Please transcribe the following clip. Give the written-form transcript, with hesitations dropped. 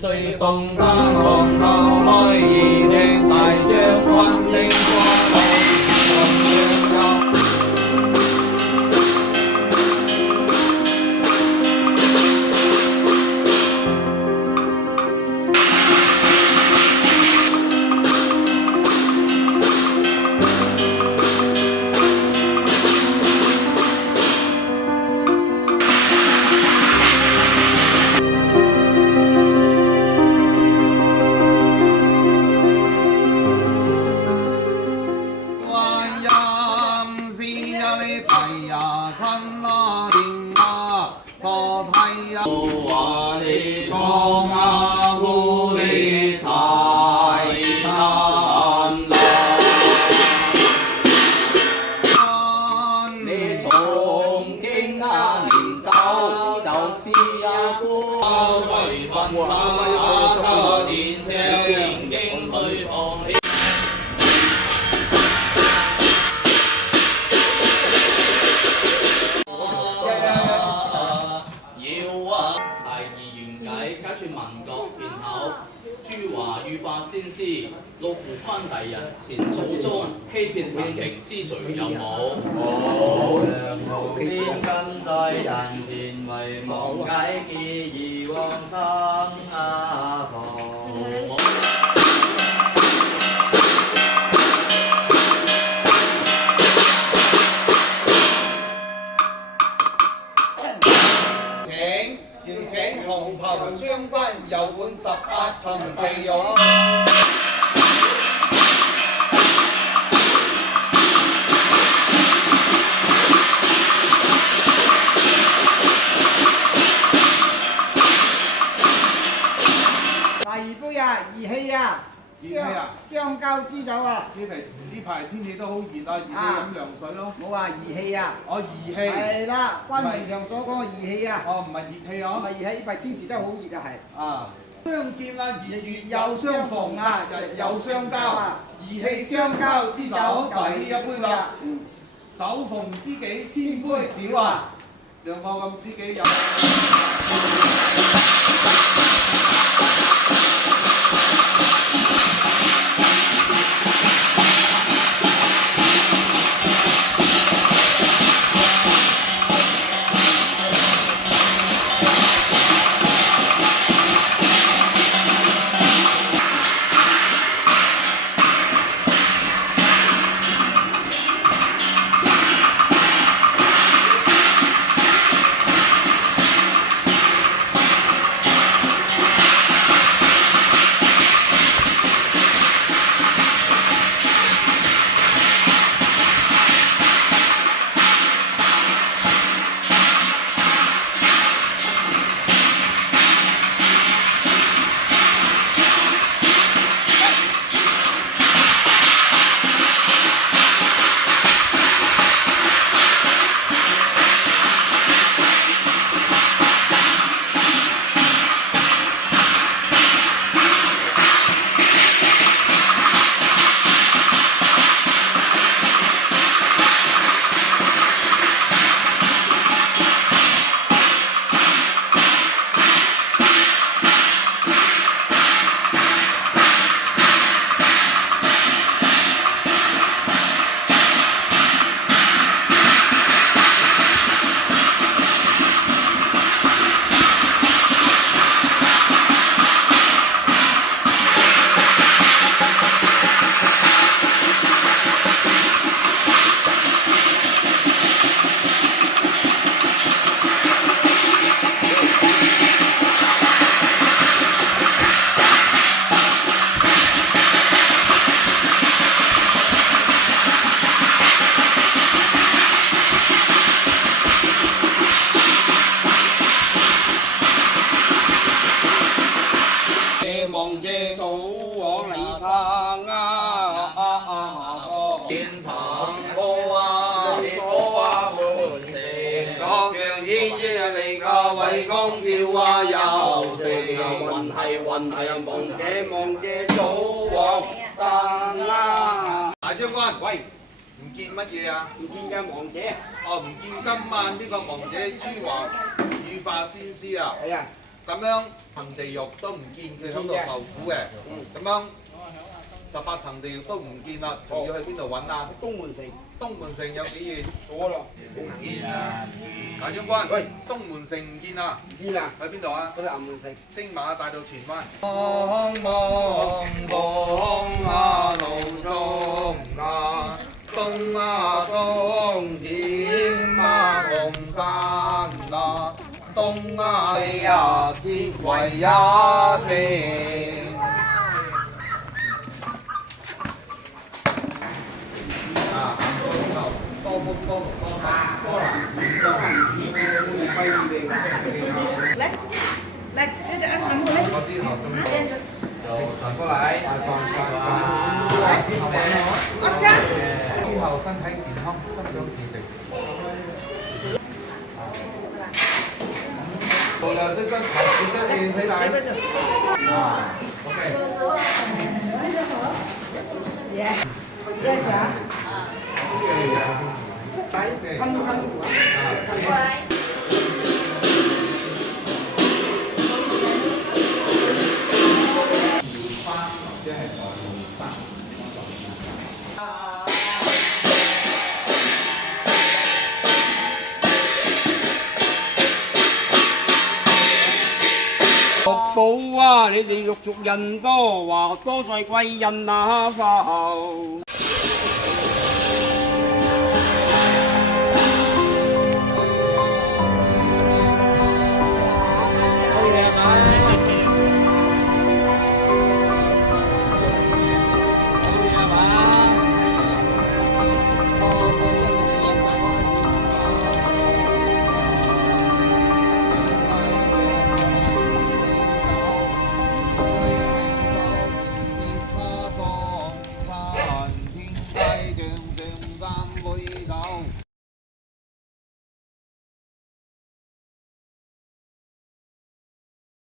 歲送山紅透開，二領大將軍拎過路，長長先師老扶翻第人前祖宗欺騙神明之罪有冇？無量無邊今在人前為忘解結而往生阿婆。召請紅袍將軍遊滿18層地獄。第二杯啊，義氣啊，香膠豬酒啊。呢排天氣都好熱啊，熱到飲涼水咯。冇話義氣啊。哦，義氣。係啦，關平常所講嘅義氣啊。哦，唔係熱氣啊。唔係熱氣，因為天時都好熱啊，係。啊。相見啊，月月又相逢啊，日又相交。義氣相交之酒就係呢一杯啦。酒逢知己千杯少啊，兩個咁知己飲。為光照啊，又成雲係夢嘅祖王神啊！大將軍，喂，唔見乜嘢啊？唔見嘅王者。哦，唔見今晚呢個王者朱華羽化仙師啊！係啊。咁樣行地獄都唔見佢喺度受苦嘅，咁樣18層地獄都唔見啦，仲要去邊度揾啊？東門城。東門城有幾遠？多咯。大將軍，喂，東門城唔見啦，唔見啊？喺邊度啊？嗰啲暗門城。丁馬帶到荃灣。茫茫東啊路中啊，東啊東，天啊東山啊，東啊西啊天為呀城。啊，行過之後多風多龍多沙多男子多男子，揮你来，来，那个按摩来。我之後仲就傳過嚟，之後奧斯卡。之後身體健康，心想事成。做了這個好吃的點回來。啊，OK。Yes 啊。寶啊！你哋陸族人多，話多謝貴人啊！否。